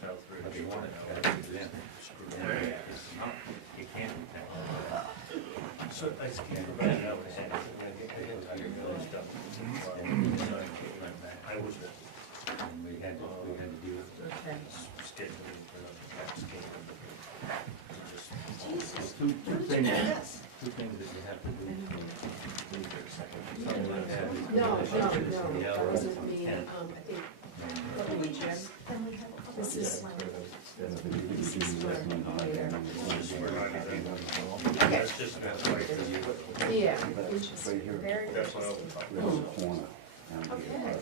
But they want it to have it in. It's not, it can't be that. So I can't remember now. I was And we had to deal with it. Okay. scheduling for the Jesus. Two things that you have to do. Someone had No, the that hours wasn't from me, 10. I think, probably Jim. This is where. That's just Yeah. Which is very That's what I interesting. was Okay.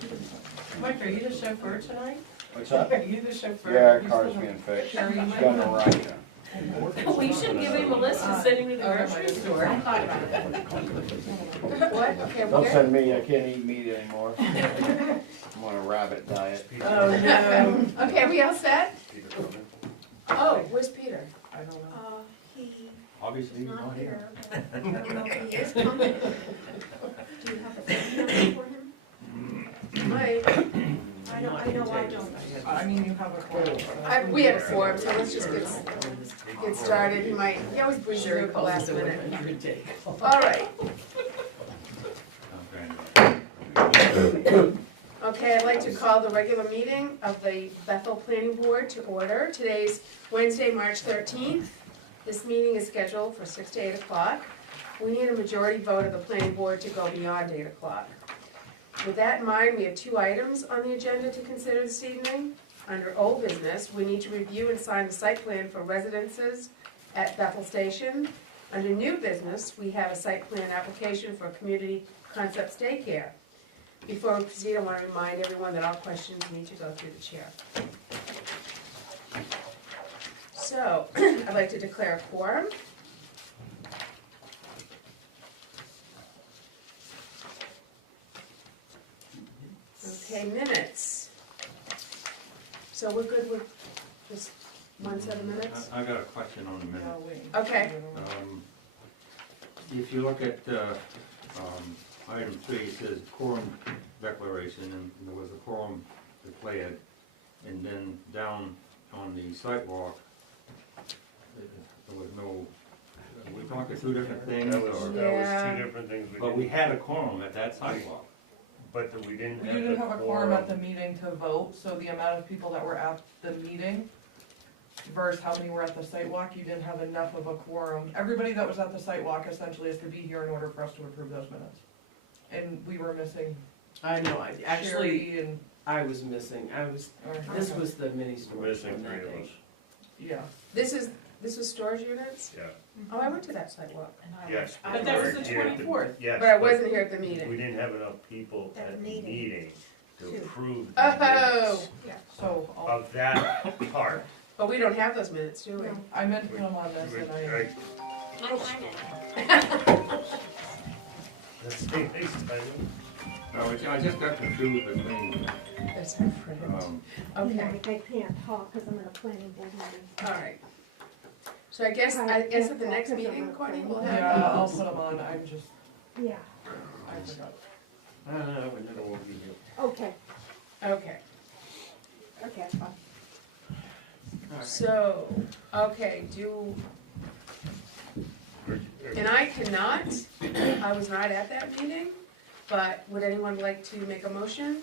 Mike, are you the chauffeur tonight? What's that? Are you the chauffeur? Yeah, You car's still being fixed. Carry It's my- got a right. We should give him a list and send him to the grocery store. I thought about it. What? Okay, Don't where? send me, I can't eat meat anymore. I'm on a rabbit diet. Oh, no. Okay, we all set? Peter Cronin. Oh, where's Peter? I don't know. He Obviously, is you're not not here. here, but I don't know if he is coming. Do you have a phone number for him? Mike, I know I don't. I mean, you have a quorum. so- we had a form, so let's just get started. He always brings you at the last minute. All right. Okay, I'd like to call the regular meeting of the Bethel Planning Board to order. Today's Wednesday, March 13th. This meeting is scheduled for 6 to 8 o'clock. We need a majority vote of the planning board to go beyond 8 o'clock. With that in mind, we have two items on the agenda to consider this evening. Under old business, we need to review and sign the site plan for residences at Bethel Station. Under new business, we have a site plan application for community concepts daycare. Before we proceed, I want to remind everyone that all questions need to go through the chair. So, I'd like to declare a quorum. Okay, minutes. So we're good with just one set of minutes? I got a question on the minute. No, wait. Okay. If you look at item 3, it says quorum declaration, and there was a quorum declared, and then down on the sidewalk, there was no, we're talking two different things, That was Yeah. two different things. but we had a quorum at that sidewalk. But we didn't You have didn't the have a quorum at the meeting to vote, so the amount of people that were at the meeting versus how many were at the site walk, you didn't have enough of a quorum. Everybody that was at the site walk essentially has to be here in order for us to approve those minutes. And we were missing I know, actually, Sherry and, I was missing, this was the mini We're storage missing one that 3 of day. us. yeah. This was storage units? Yeah. Oh, I went to that sidewalk, Yes. But that was we're the here to- 24th. Yes. but I wasn't here at the meeting. We didn't have enough people At at the the meeting. meeting to Two. approve the Oh, minutes So I'll- of that part. but we don't have those minutes, do we? No. I meant to put them on this and I, Let's see, next time. No, I just got confused between, That's our friend. Okay, I can't talk because I'm in a planning board meeting. all right. So I guess at the next meeting, Courtney, we'll have yeah, I'll those. put them on, I'm just, Yeah, I forgot. We never will be here. okay, Okay, okay, fine. so, okay, and I cannot, I was not at that meeting, but would anyone like to make a motion?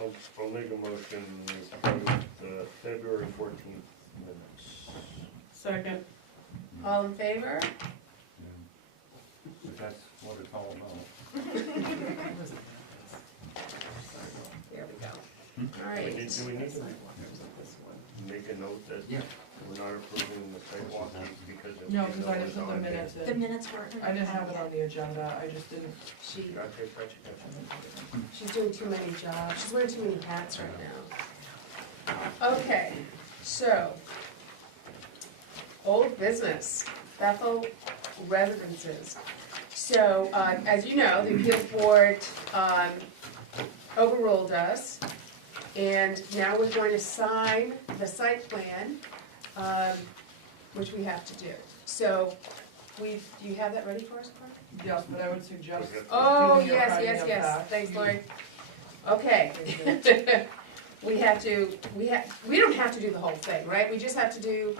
I'll make a motion to approve the February 14th minutes. Second. All in favor? but that's what it's all about. There we go. All right. Do we need to make a note that Yeah. we're not approving the sidewalk because of? No, because I didn't put the minutes The in. minutes were. I didn't have it on the agenda, I just didn't. Gotcha. She's doing too many jobs, she's wearing too many hats right now. Okay, so, old business, Bethel residences. So, as you know, the appeals board overruled us, and now we're going to sign the site plan, which we have to do. So, do you have that ready for us, Clark? Yes, but I would suggest. Oh, doing your yes, copy yes, of yes, that. thanks, You- Lori. Okay. we don't have to do the whole thing, right? We just have to do,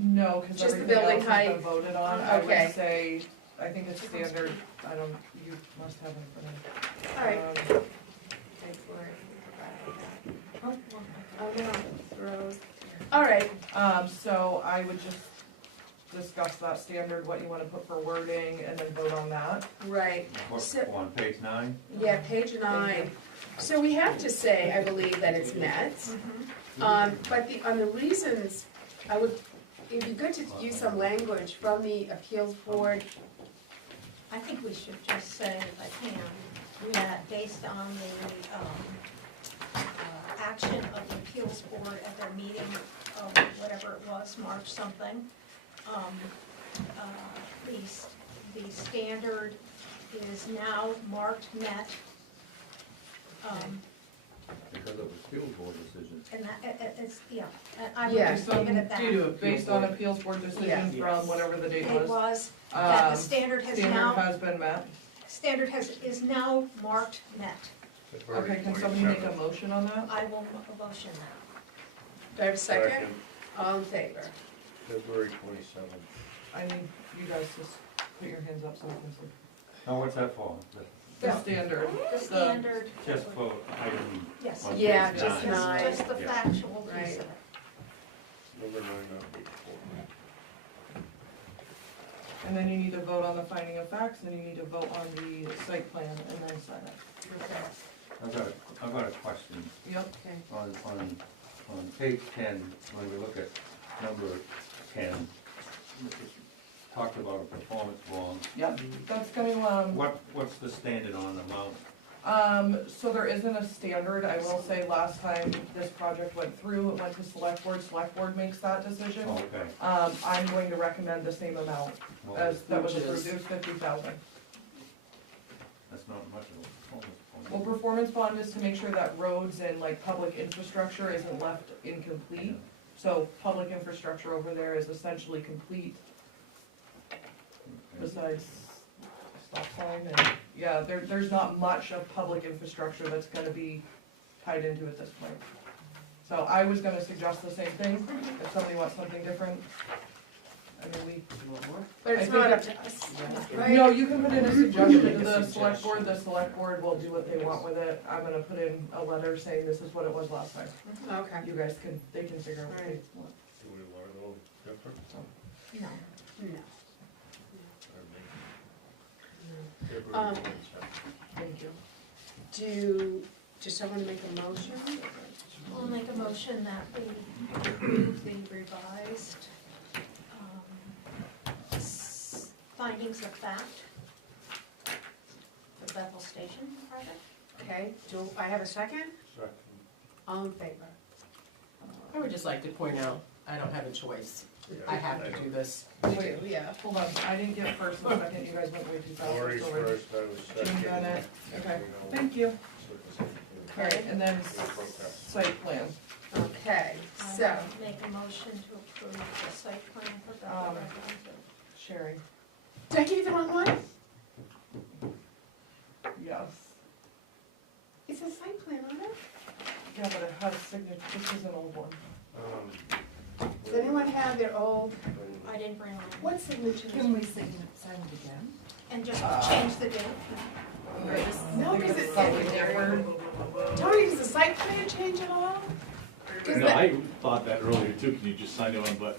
No, cause Just the everything building else has been height. voted on, I Okay. would say, I think it's standard, I don't, you must have it in front of you. alright. Thanks, Lori. Oh, no, throws. Alright, So I would just discuss that standard, what you wanna put for wording, and then vote on that. right, What, So- on page 9? yeah, page 9. So we have to say, I believe, that it's met. But on the reasons, it'd be good to use some language from the appeals board. I think we should just say, if I can, that based on the action of the appeals board at their meeting of whatever it was, March something, the standard is now marked met. Because of the field board decision. And that, it's, yeah, I Yeah. would just leave it at that. Due to Based on appeals board decision Yeah. from whatever the date It was. was, that the standard has Standard now, has been met. is now marked met. February Okay, can somebody make a 27th. motion on that? I will motion that. Do I have a second? All in favor? February 27th. I need you guys to put your hands up so I can see. Now, what's that for? The standard. The standard. Just for item Yes. on Yeah, page just 9. nine. Just the Yeah. factual piece Right. of it. Number 9 on page 4. And then you need to vote on the finding of facts, and you need to vote on the site plan, and then sign it. I've got a question. Yep. On page 10, when we look at number 10, it talked about a performance bond. Yep, that's gonna, What's the standard on amount? so there isn't a standard, I will say, last time this project went through, it went to select board makes that decision. Oh, okay. I'm going to recommend the same amount Well, as that was Which is? approved, it was 50,000. that's not much of a performance Well, bond. performance bond is to make sure that roads and like public infrastructure isn't left incomplete. So public infrastructure over there is essentially complete Okay. besides stop sign and, yeah, there's not much of public infrastructure that's gonna be tied into at this point. So I was gonna suggest the same thing, if somebody wants something different. I mean, But it's I think not up to us, right? no, you can put in a suggestion to Make a the select board, suggestion. the select board will do what they want with it. I'm gonna put in a letter saying this is what it was last time. Okay, You guys can, they can figure out what they want. Do we want a little different? No. no. February Um, 27th. Thank you. Does someone make a motion? I'll make a motion that we approve the revised findings of fact for Bethel Station project. Okay, do I have a second? Second. All in favor? I would just like to point out, I don't have a choice. I have to do this. We do, yeah. Hold on, I didn't get first and second, you guys went way too fast. Lori's It's over. first, I was second. Jim got it, okay, You know, thank you. so it's- Alright, and then site plan. Okay, I so, will make a motion to approve the site plan for Bethel Residential. Sherry, did I give you the wrong one? yes. It says site plan on it. Yeah, but it has signature, this is an old one. Does anyone have their old, I didn't bring one. what signature? Can we sign it again? And just change the date. No, because it's Something different. Tony, does the site plan change at all? 'Cause No, the- I thought that earlier too, can you just sign it on, but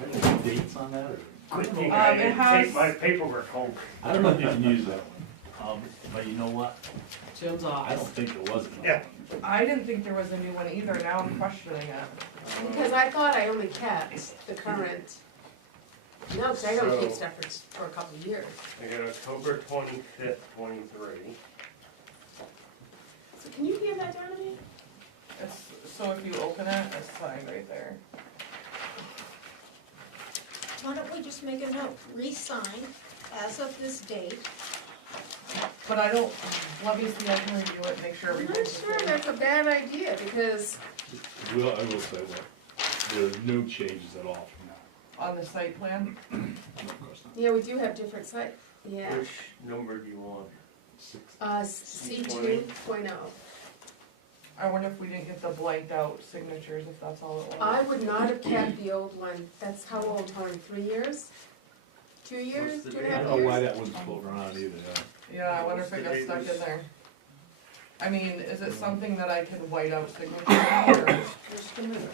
I don't know dates on that, or, Quick, it has- take my paperwork home. I don't know if you can use that one. But you know what, Jim's I don't off. think there was. Yeah. I didn't think there was a new one either, now I'm questioning it. Because I thought I only kept the current. No, because I don't keep So- stuff for a couple of years. I got October 25th, 23. So can you give that down to me? It's, so if you open it, it's signed right there. Why don't we just make a note, re-sign as of this date. But I don't, let me see, I can review it, make sure I'm not everything's the sure same. that's a bad idea, because, I will say what, there are no changes at all from now. On the site plan, No, of course not. yeah, we do have different site, yeah. Which number do you want? C 2.0. I wonder if we didn't get the blanked out signatures, if that's all it I was. would not have kept the old one. That's how old, Tony? 3 years? 2 years? What's the 2.5 I years? don't know why that wouldn't float around either, Yeah, I wonder if it got stuck in there. I mean, is it something that I can white out signatures or? Just a minute.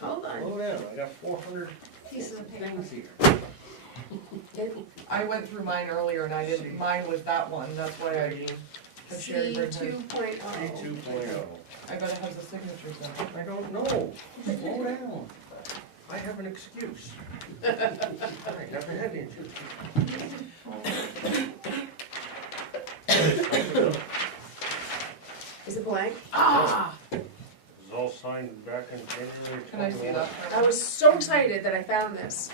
Hold on. Slow down, I got 400 Pieces of paper. things here. I went through mine earlier and I didn't, mine was that one, that's why I had C shared her. 2.0. C2.0. I bet it has the signatures in it. I don't know. Slow down. I have an excuse. I never had any excuse. Is it blank? Ah! It was all signed back in January 21. Can I see that? I was so excited that I found this.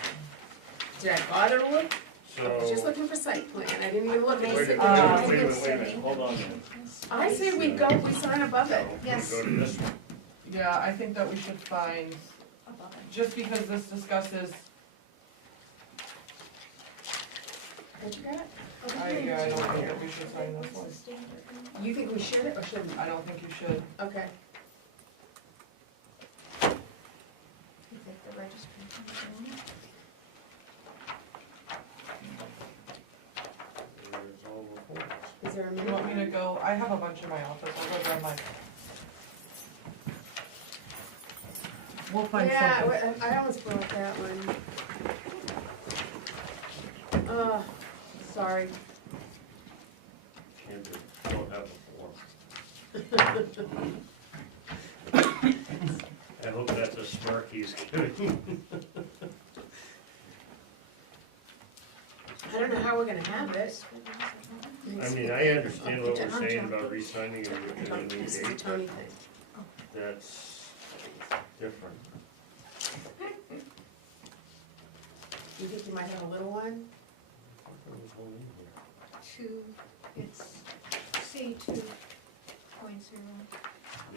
Did I bother to look? I was just So, looking for site plan. I didn't even look at wait the a signature. minute, wait a minute, hold on a minute. I say we go, we sign above it. Yes. Go to this one. Yeah, I think that we should find, Above it. just because this discusses, What you got? I don't think that we should sign this one. You think we should or shouldn't? I don't think you should. Okay. You think the registry can do it? There's all the forms. Is there a You want me minute? to go, I have a bunch in my office, I'll go grab mine. We'll find Yeah, something. I almost broke that one. Oh, sorry. Can't do, don't have the form. I hope that's a smirk he's giving. I don't know how we're gonna have it. I mean, I understand what we're saying about re-signing and a new This is a date, Tony but thing. that's different. You think you might have a little one? There was one in here. 2, it's C2.0.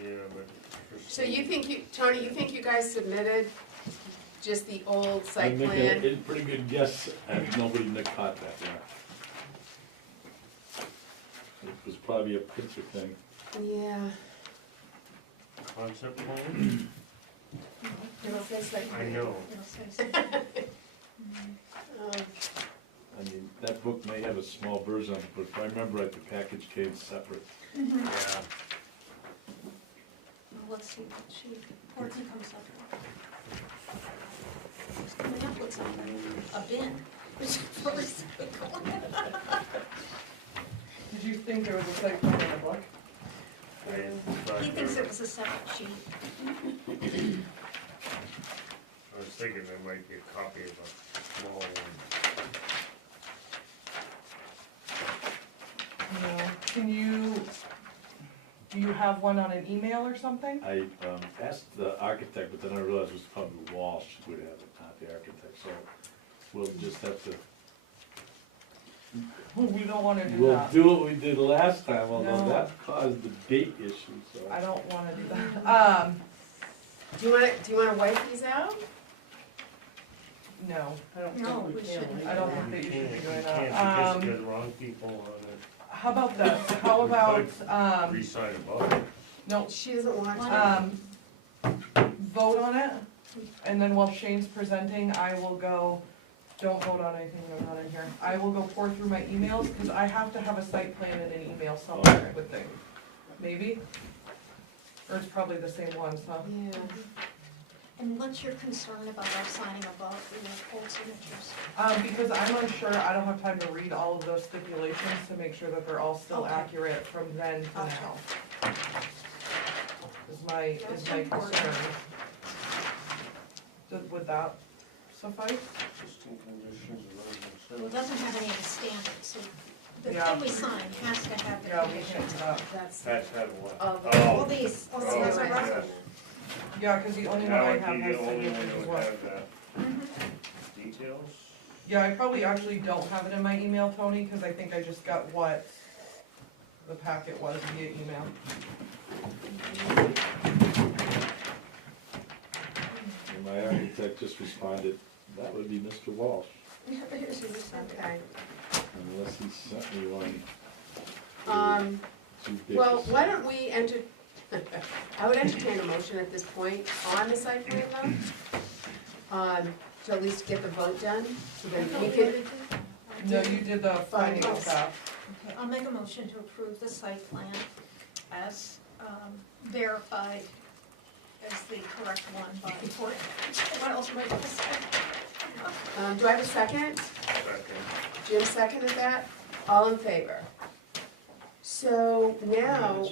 Yeah, but. for So you some- think you, Tony, you think you guys submitted just the old I site make plan? a pretty good guess, and nobody caught that, yeah. It was probably a picture thing. Yeah, Concept plan? it'll say site I plan. know. It'll say something. Oh, I mean, that book may have a small version of it, but if I remember right, the package came separate. Yeah. Well, let's see what she, Horton comes up with. She's coming up with something, a bin, which is first. Did you think there was a site plan in the book? I thought He thinks there- it was a separate sheet. I was thinking there might be a copy of a small one. No. Can you, do you have one on an email or something? I asked the architect, but then I realized it was probably Walsh who would have it, not the architect, so we'll just have to, We don't wanna do we'll that. do what we did last time, although No. that caused the date issue, so. I don't wanna do that. do you wanna wipe these out? No, No, we shouldn't. I don't do think that. that you should be You doing can't, that. because the wrong people on How about this? How about, it, re-sign above it. no, She doesn't want Why to. vote on it, and then while Shane's presenting, I will go, don't vote on anything that's not in here. I will go pour through my emails, because I have to have a site plan in an email somewhere, I would think. Maybe? Or it's probably the same ones, huh? Yeah. And what's your concern about us signing above the old signatures? Because I'm unsure, I don't have time to read all of those stipulations to make sure that they're all still Okay. accurate from then to Gotcha. now. Is my That's concern. important. Would that suffice? Existing conditions of Well, it doesn't have any of the standards, so the Yeah. thing we sign has to have the Yeah, we can't conditions. do that. That's, That's had what? Oh, All Oh, these, all Oh, these are yes. resolutions. Yeah, because the only one that I would have be has the only one signatures that as would well. have that. Details? Yeah, I probably actually don't have it in my email, Tony, because I think I just got what the packet was via email. And my architect just responded, that would be Mr. Walsh, okay. unless he sent me one Um, too big. well, to why send. don't we I would entertain a motion at this point on the site plan though, to at least get the vote done, so then we can, No, you did the finding of Findings. fact. Okay, I'll make a motion to approve the site plan as verified as the correct one by Court. What else am I gonna say? do I have a second? Jim seconded that, all in favor? So now,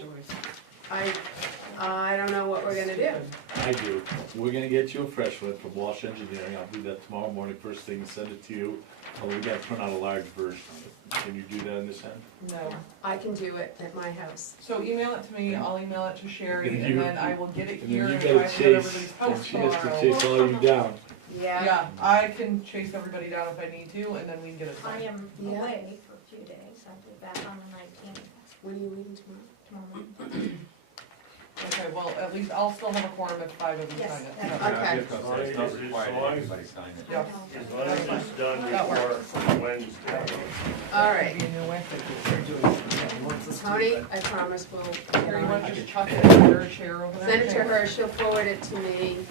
I don't know what we're gonna do. I do. We're gonna get you a fresh one from Walsh Engineering. I'll do that tomorrow morning, first thing, and send it to you. Although we gotta print out a large version of it. Can you do that on this end? No. I can do it at my house. So email it to me, I'll email it to Sherry, And and you- then I will get it And here then and you try gotta to get chase, everybody's and house she has to tomorrow. chase all you down. Yeah? Yeah, I can chase everybody down if I need to, and then we can get it I signed. am Yeah. away for a few days, I'll be back on the 19th, When are you leaving tomorrow? tomorrow. Okay, well, at least I'll still have a quorum if 5 of you Yes, sign it. that's- Yeah. Okay. I was just gonna say, it's not required that everybody sign it. Yeah. As long as it's done That before Wednesday. All right, Maybe a new way. Tony, I promise we'll get Here, you on want it. to just chuck it in her chair over there? Send it to her, she'll forward it to me,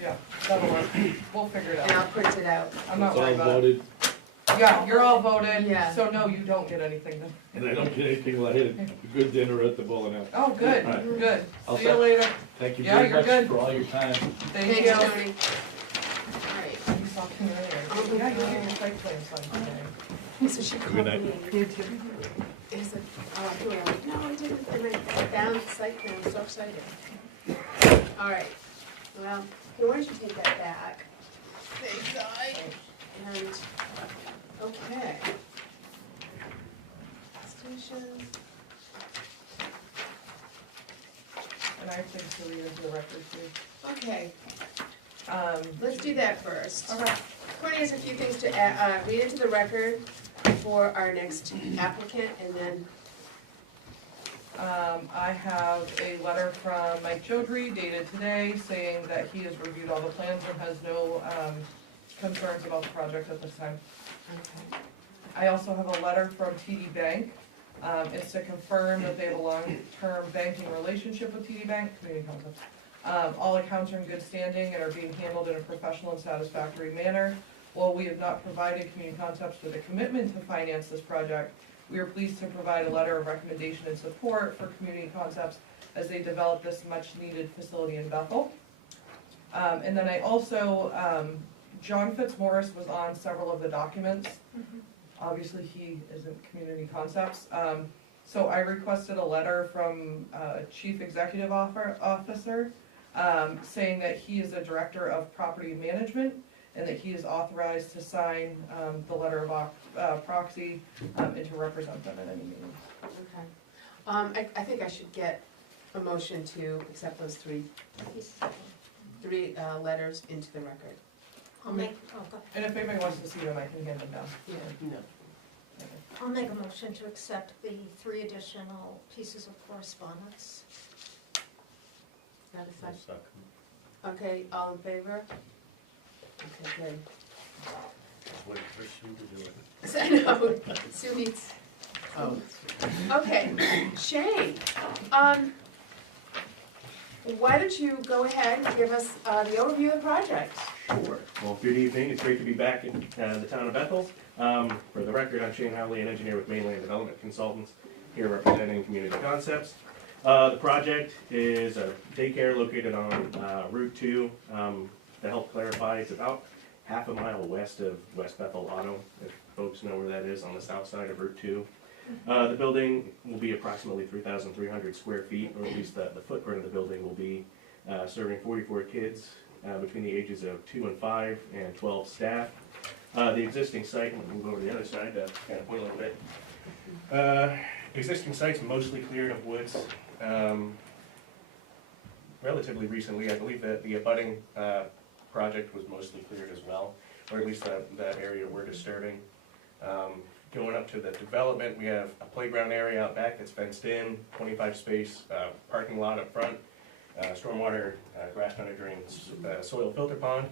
Yeah, that'll work. We'll figure it and out. I'll print it out. I'm not It's all worried about it. voted, Yeah, you're all voted, Yeah. so no, you don't get anything then. and I don't get anything like a good dinner at the bowling alley. Oh, good, All right. good. I'll See you send- later. Thank you Yeah, very you're much good. for all your time. Thank Thanks, you. Tony. All right, You saw Kim earlier. Oh, Yeah, you yeah. get your site plan signed today. so she called Good night. me. I said, oh, I do it. I'm like, no, I didn't, and I found the site plan, I'm so excited. All right, well, here, why don't you take that back? Thanks, guy. And, okay. Station. And I have things to read into the record too. Okay, let's do that first. Okay. Courtney has a few things to read into the record for our next applicant, and then, I have a letter from Mike Jodry dated today saying that he has reviewed all the plans and has no, concerns about the project at this time. okay. I also have a letter from TD Bank. It's to confirm that they have a long-term banking relationship with TD Bank, Community Concepts. All accounts are in good standing and are being handled in a professional and satisfactory manner. While we have not provided Community Concepts with a commitment to finance this project, we are pleased to provide a letter of recommendation and support for Community Concepts as they develop this much-needed facility in Bethel. And then I also, John Fitzmaurice was on several of the documents. Obviously, he isn't Community Concepts. So I requested a letter from Chief Executive Officer saying that he is a Director of Property Management and that he is authorized to sign the letter of proxy and to represent them in any meeting. Okay. I think I should get a motion to accept those three letters into the record. I'll make, oh, go ahead. And if anybody wants to see them, I can hand them down. No. I'll make a motion to accept the 3 additional pieces of correspondence. Is that a second? Okay, all in favor? Okay, good. Wait for Sue to do it. So, I know, Sue needs, Oh, okay, Shane, why don't you go ahead and give us the overview of the project? Sure. Well, good evening. It's great to be back in the town of Bethel. For the record, I'm Shane Howley, an engineer with Mainland Development Consultants, here representing Community Concepts. The project is a daycare located on Route 2. To help clarify, it's about half a mile west of West Bethel Auto, if folks know where that is, on the south side of Route 2. The building will be approximately 3,300 square feet, or at least the footprint of the building will be serving 44 kids between the ages of 2 and 5 and 12 staff. The existing site, I'm going to move over to the other side to kind of point a little bit. Existing site's mostly cleared of woods. Relatively recently, I believe that the abutting project was mostly cleared as well, or at least that area we're disturbing. Going up to the development, we have a playground area out back that's fenced in, 25 space parking lot up front, stormwater grass under drain soil filter pond,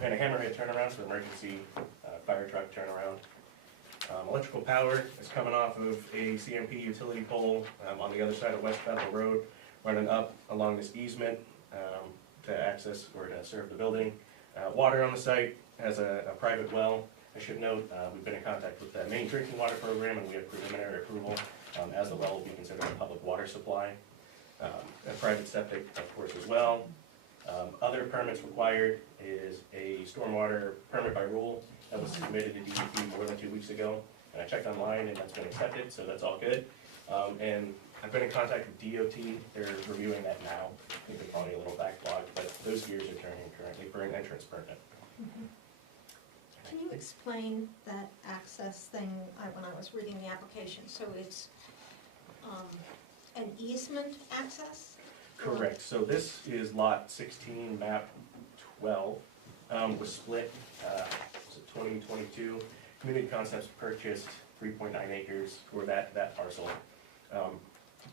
and a hammerhead turnaround for emergency fire truck turnaround. Electrical power is coming off of a CMP utility pole on the other side of West Bethel Road, running up along this easement to access or to serve the building. Water on the site has a private well. I should note, we've been in contact with the Maine Drinking Water Program, and we have preliminary approval, as the well will be considered a public water supply. A private septic, of course, as well. Other permits required is a stormwater permit by rule that was submitted to DEP more than 2 weeks ago, and I checked online and that's been accepted, so that's all good. And I've been in contact with DOT, they're reviewing that now. I think they're probably a little backlogged, but those gears are turning currently for an entrance permit. Can you explain that access thing, when I was reading the application? So it's an easement access? Correct, so this is lot 16, map 12, was split, was it 2022? Community Concepts purchased 3.9 acres for that parcel.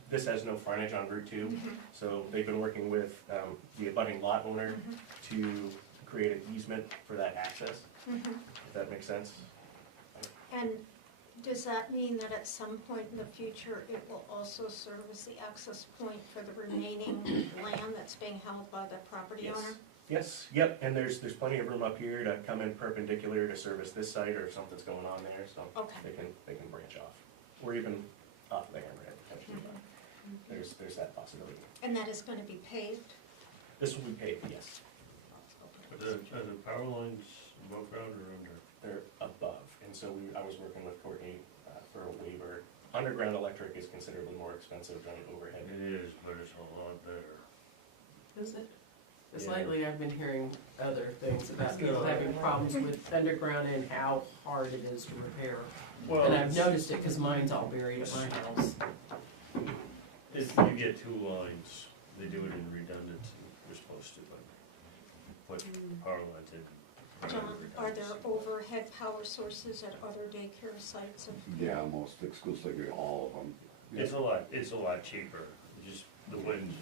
This has no frontage on Route 2, so they've been working with the abutting lot owner to create an easement for that access, if that makes sense. And does that mean that at some point in the future, it will also serve as the access point for the remaining land that's being held by the property Yes. owner? Yes, yep, and there's plenty of room up here to come in perpendicular to service this site, or if something's going on there, so Okay. they can branch off, or even off the hammerhead potentially. There's that possibility. And that is going to be paved? This will be paved, yes. Are the power lines above ground or under? They're above, and so I was working with Courtney for a waiver. Underground electric is considerably more expensive than overhead. It is, but it's a lot better. Is it? Because Yeah. lately I've been hearing other things about people having problems with underground and how hard it is to repair. And I've noticed it because mine's all buried at my house. If you get two lines, they do it in redundancy, you're supposed to, but power lines in. John, are there overhead power sources at other daycare sites? Yeah, almost exclusively all of them. It's a lot cheaper, just the wind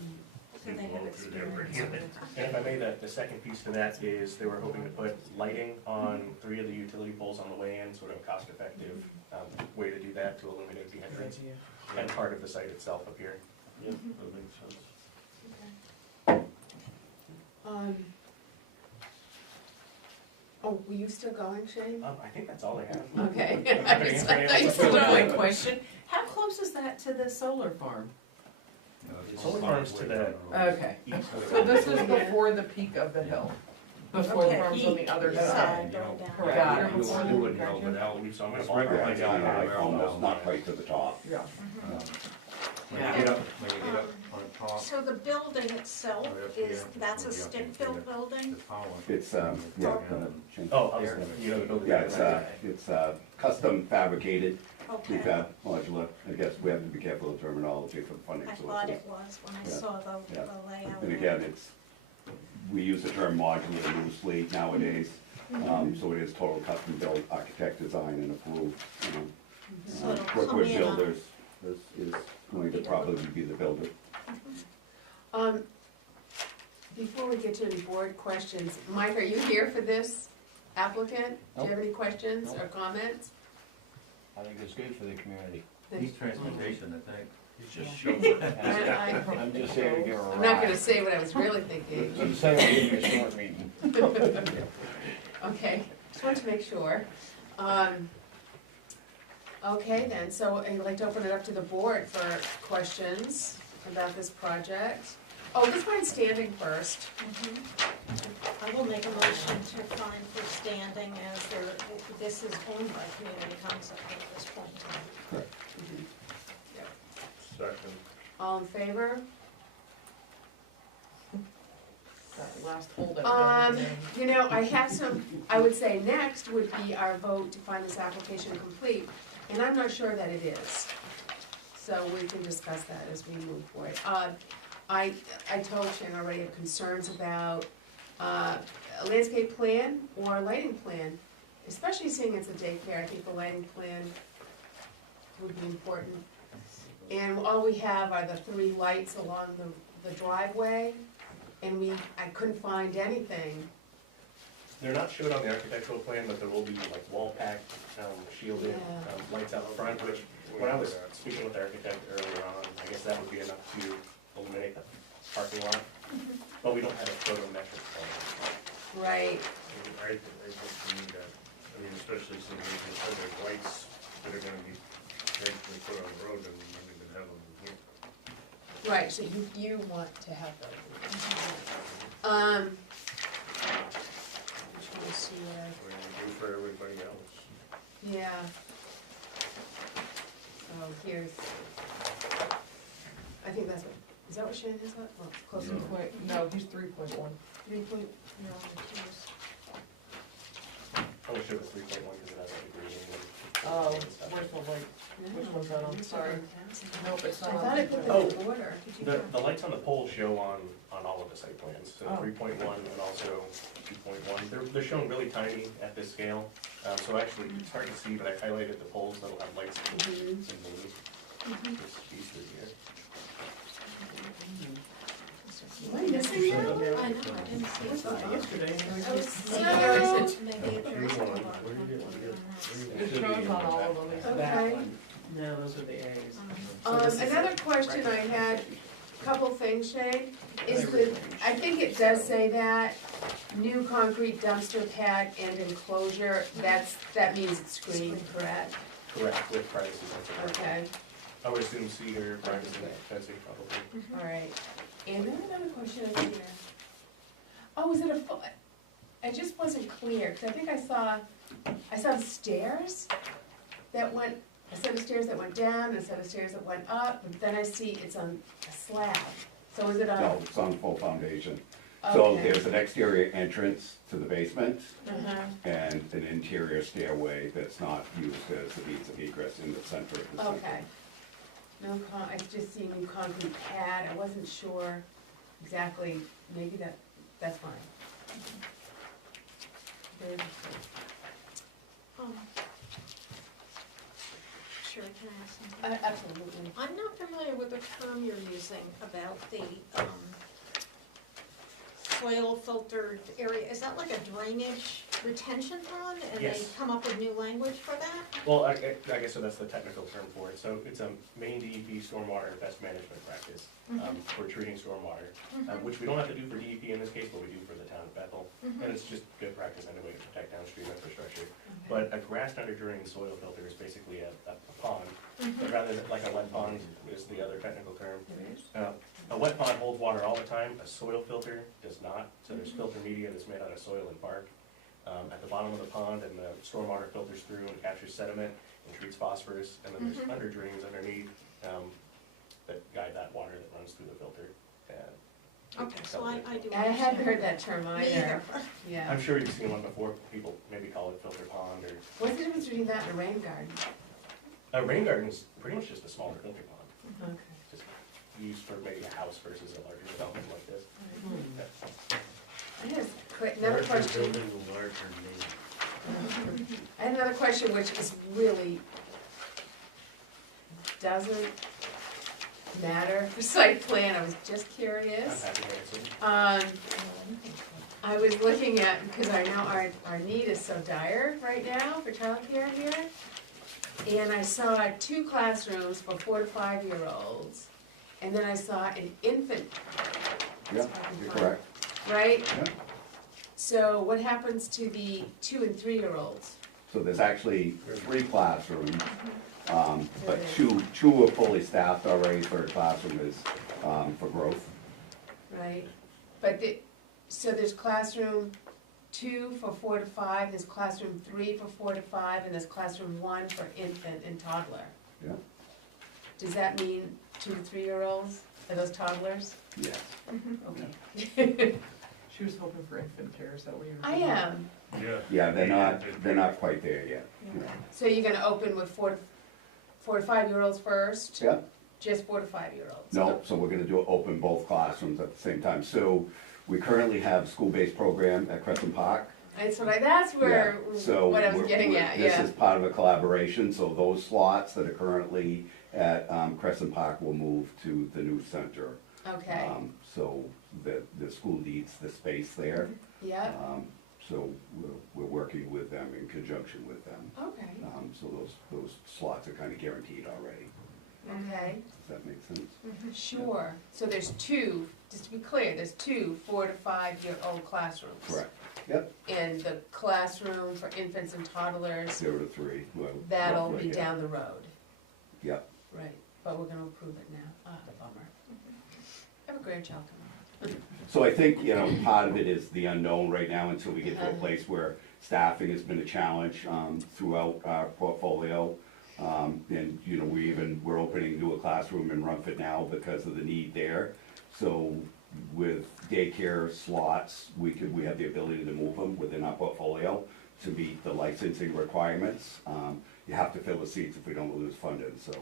So can they blow have through there experience. pretty good. And if I may, the second piece to that is they were hoping to put lighting on 3 of the utility poles on the way in, sort of a cost-effective way to do that, to illuminate the entrance and part of the site itself up here. Yep, that makes sense. Oh, were you still going, Shane? I think that's all I have. Okay. I'm happy to answer any other Just a questions. quick question, how close is that to the solar farm? Solar farms to the Okay, east. So this is before the peak of the hill. before The the farm's on peak. the other Side side. going down. Correct. Yeah, Got it. before the You wouldn't know peak. without, So I'm gonna it's ball right it right behind you, down. Like almost not quite to the top. Yeah. when you get up on top, So the building itself that's a stick-built building? the power. It's, Oh, I was, you know, the building. yeah, it's custom fabricated, Okay. prefab modular. I guess we have to be careful of terminology for the funding I sources. thought it was when I Yeah. saw the Yeah. layout. And again, we use the term modular loosely nowadays, so it is total custom built, architect design and approved, you know. So it'll come Brookwood in on- Builders is going to probably be the builder. Before we get to any board questions, Mike, are you here for this applicant? Do you have any questions or comments? I think it's good for the community. He's transportation, I think. He's just showing. I'm just here to give her a ride. I'm not gonna say what I was really thinking. I'm saying I'll give you a short meeting. Okay, just want to make sure. Okay then, so I'd like to open it up to the board for questions about this project. Oh, this one's standing first. I will make a motion to find for standing as this is owned by Community Concept at this point in time. Second. All in favor? That last holdout. You know, I have some, I would say next would be our vote to find this application complete, and I'm not sure that it is. So we can discuss that as we move forward. I told Shane already have concerns about a landscape plan or a lighting plan, especially seeing it's a daycare. I think the lighting plan would be important. And all we have are the 3 lights along the driveway, and I couldn't find anything They're not showed on the architectural plan, but there will be like wall packed, shielded, lights out front, which, when I was speaking with the architect earlier on, I guess that would be enough to illuminate the parking lot. But we don't have a photometric plan. Right, I just need that, I mean, especially since there's lights that are gonna be actually put on the road, and we're not even have them here. right, so you want to have those. Just wanna see what We're gonna do for everybody else. yeah. Oh, here's, I think that's what, is that what Shane has got? Well, it's close enough. No, he's 3.1. 3 point, No, here's- I wish it was 3.1 because it has like a green and. Oh, and stuff. where's the light? Which one's that on? Sorry. Nope, it's I not thought on. I put Oh. them in order. The lights on the pole show on all of the site plans, so Oh. 3.1 and also 2.1. They're shown really tiny at this scale, so actually it's hard to see, but I highlighted the poles that'll have lights in blue. This piece right here. Am I missing that? I know, I didn't see it. Yesterday. Maybe if there is a lot. It shows on all of them, it's that Okay. one. No, those are the A's. Another question I had, couple things, Shane, is that, I think it does say that, new concrete dumpster pad and enclosure, that means it's screened, correct? Correct, with privacy fencing. Okay, I would assume cedar, privacy fencing probably. all right. And then another question over here. Oh, is it a full, I just wasn't clear, because I think I saw stairs that went, a set of stairs that went down, and a set of stairs that went up, but then I see it's on a slab. So is it on? No, it's on full foundation. So Okay. there's an exterior entrance to the basement Uh-huh. and an interior stairway that's not used as a means of egress in the center of the center. Okay. No I just see new concrete pad, I wasn't sure exactly, maybe that's fine. Very interesting. Sure, can I ask something? Absolutely. I'm not familiar with the term you're using about the soil filtered area. Is that like a drainage retention pond? And they Yes. come up with new language for that? Well, I guess so that's the technical term for it. So it's a Maine DEP stormwater best management practice for treating stormwater, which we don't have to do for DEP in this case, but we do for the town of Bethel. And it's just good practice anyway to protect downstream infrastructure. But a grassed underdrain soil filter is basically a pond, but rather than like a wet pond is the other technical term. A wet pond holds water all the time, a soil filter does not. So there's filter media that's made out of soil and bark at the bottom of the pond, and the stormwater filters through and captures sediment and treats phosphorus, and then there's under drains underneath that guide that water that runs through the filter. Okay, so I do I hadn't understand. heard that term Me either, either. yeah. I'm sure you've seen one before, people maybe call it filter pond or, What's the difference between that and a rain garden? a rain garden is pretty much just a smaller filter pond, Okay. just used for maybe a house versus a larger development like this. I had another question. Building a larger name. I had another question which is really doesn't matter for site plan, I was just I'm curious. happy to answer. I was looking at, because I know our need is so dire right now for childcare here. And I saw 2 classrooms for 4 to 5-year-olds. And then I saw an infant. Yeah, you're correct. Right? Yeah. So what happens to the 2 and 3-year-olds? So there's actually 3 classrooms, but two are fully staffed already. Third classroom is for growth. Right? But so there's classroom 2 for 4 to 5, there's classroom 3 for 4 to 5, and there's classroom 1 for infant and toddler. Yeah. Does that mean 2 to 3-year-olds? Are those toddlers? Yes. Okay. She was hoping for infant care, is that what you were? I am. Yeah. Yeah, they're not quite there yet. No. So you're gonna open with 4 to 5-year-olds first? Yeah. Just 4 to 5-year-olds? No, so we're gonna open both classrooms at the same time. So we currently have a school-based program at Crescent Park. That's where, Yeah, so what I was we're- getting we're- at, This yeah. is part of a collaboration, so those slots that are currently at Crescent Park will move to the new center. Okay, So the school needs the space there. yeah, So we're working with them in conjunction with them. Okay, So those slots are kind of guaranteed already. okay, Does that make sense? sure. So there's two, just to be clear, there's two 4 to 5-year-old classrooms. Correct. Yep. And the classroom for infants and toddlers, 0 to 3. Well, that'll roughly, be yeah. down the road. Yep. Right, but we're gonna approve it now. Ah, bummer. I have a grandchild coming up. So I think, part of it is the unknown right now until we get to a place where staffing has been a challenge throughout our portfolio. And, we're opening a classroom in Rumford now because of the need there. So with daycare slots, we have the ability to move them within our portfolio to meet the licensing requirements. You have to fill the seats if we don't lose funding, so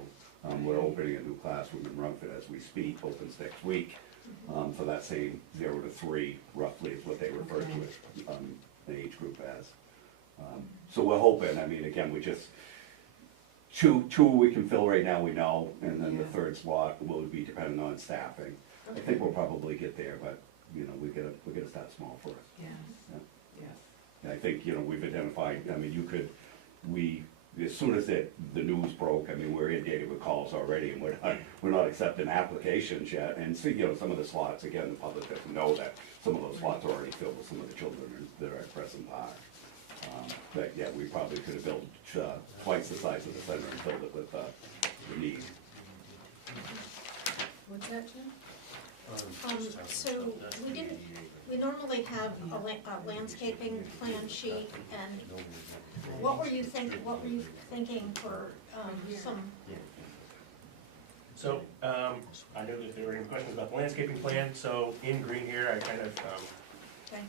we're opening a new classroom in Rumford as we speak, opens next week. For that same 0 to 3, roughly, is what they refer to it, the age group as. So we're hoping, again, we just, two we can fill right now, we know, and then the Yeah. third slot will be dependent on staffing. I think we'll probably get there, but, we gotta start small first. Yes, Yeah. yes. And I think, we've identified, as soon as the news broke, we're inundated with calls already, and we're not accepting applications yet. And so, some of the slots, again, the public doesn't know that some of those slots are already filled with some of the children that are at Crescent Park. But yeah, we probably could have built twice the size of the center and filled it with the need. What's that, Jim? So we normally have a landscaping plan sheet, and what were you thinking for, some, So, I know that there were any questions about the landscaping plan, so in green here, I kind of,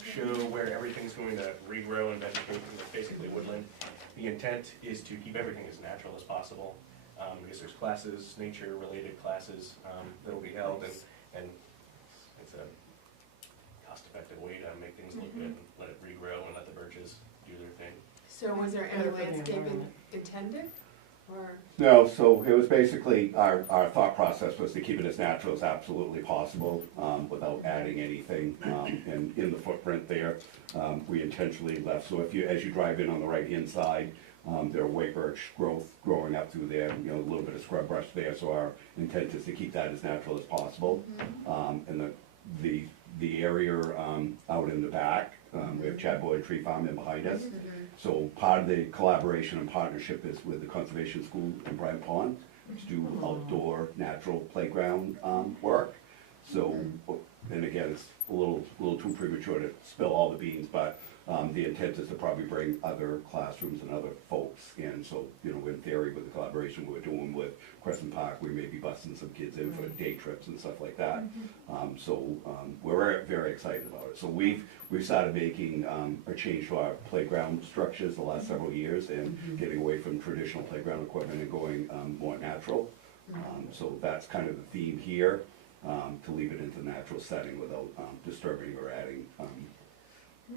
show where everything's going to regrow and vegetation, it's basically woodland. The intent is to keep everything as natural as possible, because there's classes, nature-related classes, that'll be held, and it's a cost-effective way to make things look good and let it regrow and let the birches do their thing. So was there any Better for the landscaping environment. intended, or? No, so it was basically, our thought process was to keep it as natural as absolutely possible, without adding anything, and in the footprint there, we intentionally left, so as you drive in on the right-hand side, there are white birch growth growing up through there, a little bit of scrub brush there, so our intent is to keep that as natural as possible. And the area, out in the back, we have Chad Boyd Tree Farm in behind us. So part of the collaboration and partnership is with the Conservation School in Bryant Pond to do outdoor natural playground work. So, and again, it's a little too premature to spill all the beans, but the intent is to probably bring other classrooms and other folks in. So, in theory, with the collaboration we're doing with Crescent Park, we may be busting some kids in for day trips and stuff like that. We're very excited about it. So we've started making a change to our playground structures the last several years and getting away from traditional playground equipment and going more natural. So that's kind of the theme here, to leave it into natural setting without disturbing or adding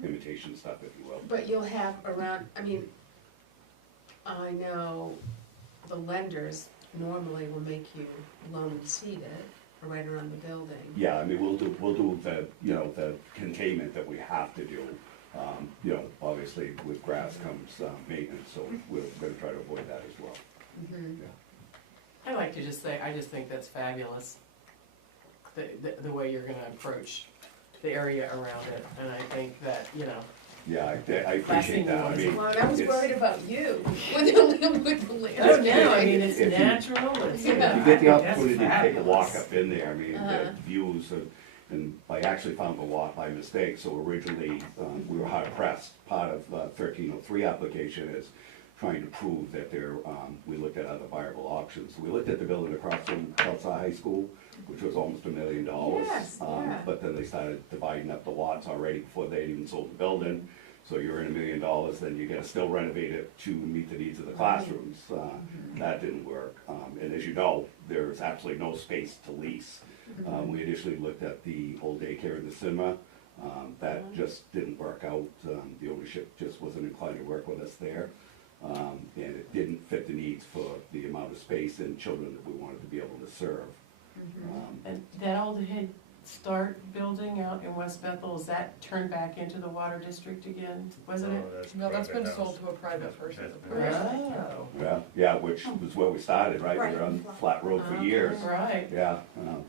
imitation stuff, if you will. But you'll have around, I know the lenders normally will make you loan seed it right around the building. Yeah, we'll do the, the containment that we have to do. Obviously with grass comes maintenance, so we're gonna try to avoid that as well. I like to just say, I just think that's fabulous, the way you're gonna approach the area around it, and I think that, Yeah, I Last appreciate thing you that. want is- Well, I was it's- worried about you with the land. oh no, I mean, it's If you- natural, it's. Yeah. You get the That's opportunity to take a walk fabulous. up in there, the Uh-huh. views, and I actually found the lot by mistake, so originally, we were hard pressed. Part of 1303 application is trying to prove that we looked at other viable options. We looked at the building across from Kelsey High School, which was almost $1 million. Yes, yeah. But then they started dividing up the lots already before they'd even sold the building. So you're in $1 million, then you gotta still renovate it to meet the needs of the classrooms. That didn't work. And as you know, there's absolutely no space to lease. We initially looked at the old daycare in the cinema. That just didn't work out. The ownership just wasn't inclined to work with us there. And it didn't fit the needs for the amount of space and children that we wanted to be able to serve. And that old Start building out in West Bethel, is that turned back into the water district again, wasn't it? No, that's been private sold house. to a private person. That's Oh, Yeah, which was where we started, right? We were on Flat Road for years. right. Yeah.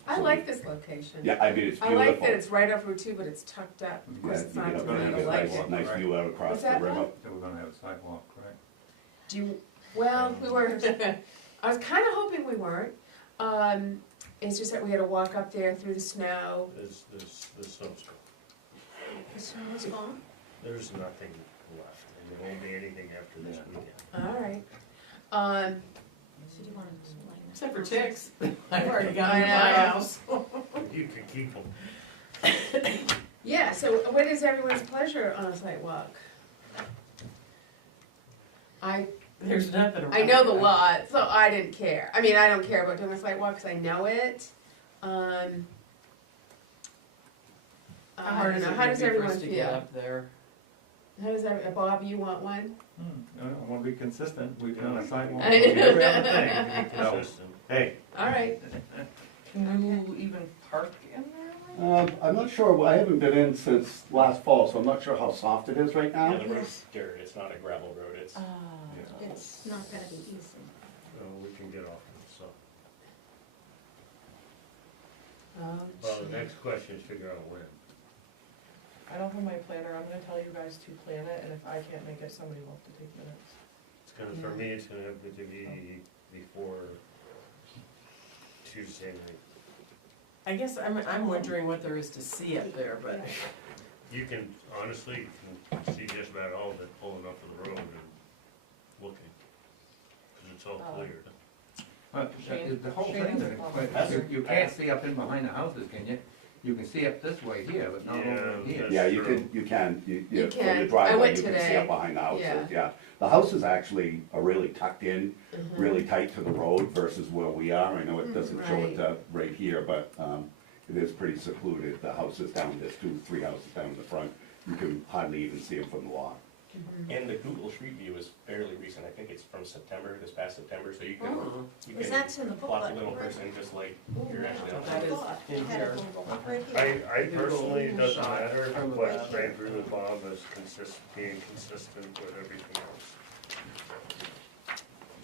I so- like this location. Yeah, I mean, it's I beautiful. like that it's right off Route 2, but it's tucked up. Of Yeah, course, you it's get not up to there, me, you I get a like nice, it. nice view out across What's the that, river. Bob? That we're gonna have a sidewalk, right? Do you, well, we were, I was kinda hoping we weren't. It's just that we had to walk up there through the snow. There's snow's gone. The snow is gone. There's nothing left, and there won't be anything after this weekend. Alright. So do you wanna explain that? Except for ticks, I've already got I them in my know. house. You can keep them. Yeah, so what is everyone's pleasure on a site walk? There's nothing around. I know the it. lot, so I didn't care. I mean, I don't care about doing a site walk because I know it. How I hard don't is know, it how gonna does be for everyone us to get feel? up there? How does Bob, you want one? I wanna be consistent, we've done a sidewalk. I know. Every other thing, be consistent. Hey, Alright, Can you even park in there? I'm not sure, I haven't been in since last fall, so I'm not sure how soft it is right now. Yeah, the road's dirt, it's not a gravel road, it's, It's not gonna be easy. So we can get off it, so. oh, Well, the gee. next question is figure out when. I don't have my planner, I'm gonna tell you guys to plan it, and if I can't make it, somebody will have to take minutes. It's gonna, for me, it's gonna have to be before Tuesday night. I guess I'm wondering what there is to see up there, but You can, honestly, you can see just about all of it pulling up to the road and looking, cause it's all cleared. but Shane- the whole Shane thing, has a comment. you can't see up in behind the houses, can you? You can see up this way here, but not over Yeah, here. that's Yeah, true. you can, You from can. the I driveway, went you can see today. up behind the houses, Yeah. yeah. The houses actually are really tucked in, Mhm. really tight to the road versus where we are. I know it doesn't show it Right. right here, but it is pretty secluded. The houses down, there's 2, 3 houses down in the front. You can hardly even see them from the lot. and the Google Street View is fairly recent, I think it's from September, this past September, so you can, oh, you Because can that's in the plot the booklet, little right? person just like Ooh, you're actually on. That I is thought in it had a here. Google right here. I personally, it doesn't Shot matter, from the but back. I agree with Bob as being consistent with everything else.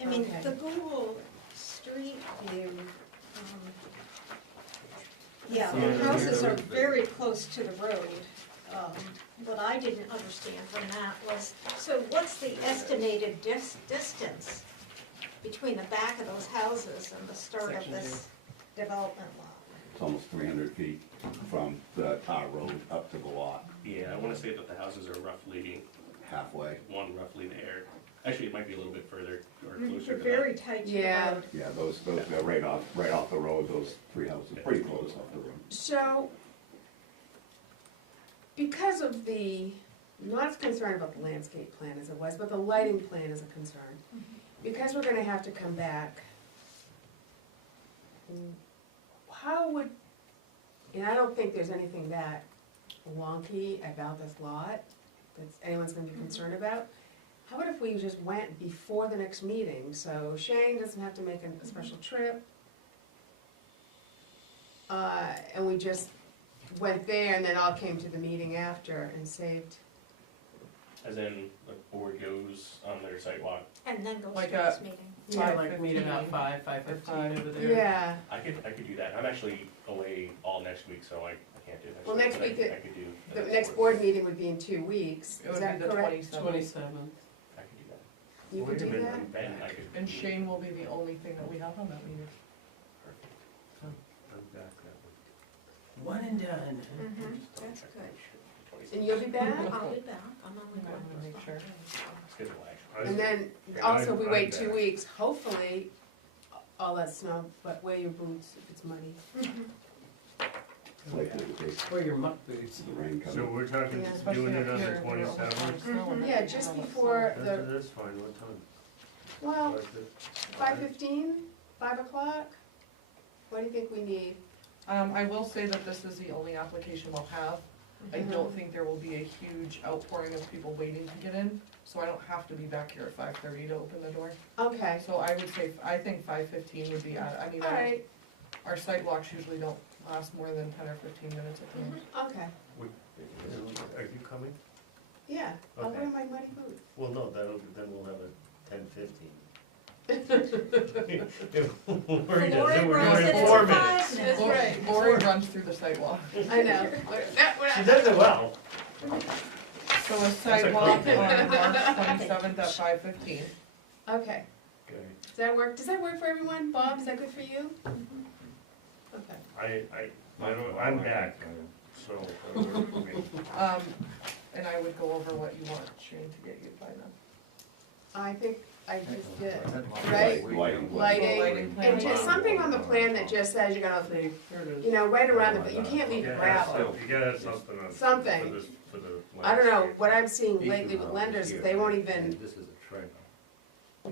I mean, Okay. the Google Street View, yeah, Yeah. the houses are very close to the road. What I didn't understand from that was, so what's the estimated distance between the back of those houses and the start of Section this development lot? It's almost 300 feet from the tar road up to the lot, Yeah, I wanna say that the houses are roughly, halfway. one roughly there. Actually, it might be a little bit further or They're closer to that. very tight to the Yeah. road. Yeah, those are right off the road, those 3 houses, pretty close off the road. So, because of the, not as concerned about the landscape plan as it was, but the lighting plan is a concern. Because we're gonna have to come back, how would, and I don't think there's anything that wonky about this lot that anyone's gonna be concerned about. How about if we just went before the next meeting, so Shane doesn't have to make a special trip? And we just went there and then all came to the meeting after and saved. As in, the board goes on their sidewalk. And then goes Like to a- this meeting. yeah, like meet about 5:15 over there. Yeah, I could do that. I'm actually away all next week, so I can't do next Well, week. next but week I could do. the next board meeting would be in 2 weeks, It is would that be the correct? 27th. 27th. I could do that. You could Wait a do minute, that? I'm Ben, I could. And Shane will be the only thing that we have on that meeting. I'm back that week. One and done. Mhm, that's good. And you'll be back? I'll be back, I'm only I'm going gonna for make sure. Schedule action. And then, also, if we wait I'm 2 back. weeks, hopefully, all that snow, but wear your boots if it's muddy. It's likely to be Wear your muck boots. the rain So coming. we're talking Yeah. just doing it on the Especially up here, 27th? snow and Yeah, everything just on the before side. the, That's fine, what time? well, 5:30? 5:15, 5 o'clock? What do you think we need? I will say that this is the only application we'll have. I Mhm. don't think there will be a huge outpouring of people waiting to get in, so I don't have to be back here at 5:30 to open the door. Okay, So I would say, I think 5:15 would be, I mean, all right, our site walks usually don't last more than 10 or 15 minutes at the most. Okay, Are you coming? yeah, I'll Okay. wear my muddy boots. Well, no, then we'll have a 10:15. We're Lori gonna runs do it it in in 4 5 minutes. minutes. That's right. Lori runs through the sidewalk. I know. She does it well. So a sidewalk on March 27th at 5:15. Okay, Okay. does that work? Does that work for everyone? Bob, is that good for you? Okay. I'm back, so it'll work for me. And I would go over what you want Shane to get you by then. I think I just did, right? Lighting. Lighting, and just something on the plan that just says you're gonna, See, there it is. you know, right around it, but you can't leave You it gotta have gravel. some- You gotta have something on. Something. For the I don't know, landscape. what I'm seeing lately with lenders, is they won't even This is a trailer.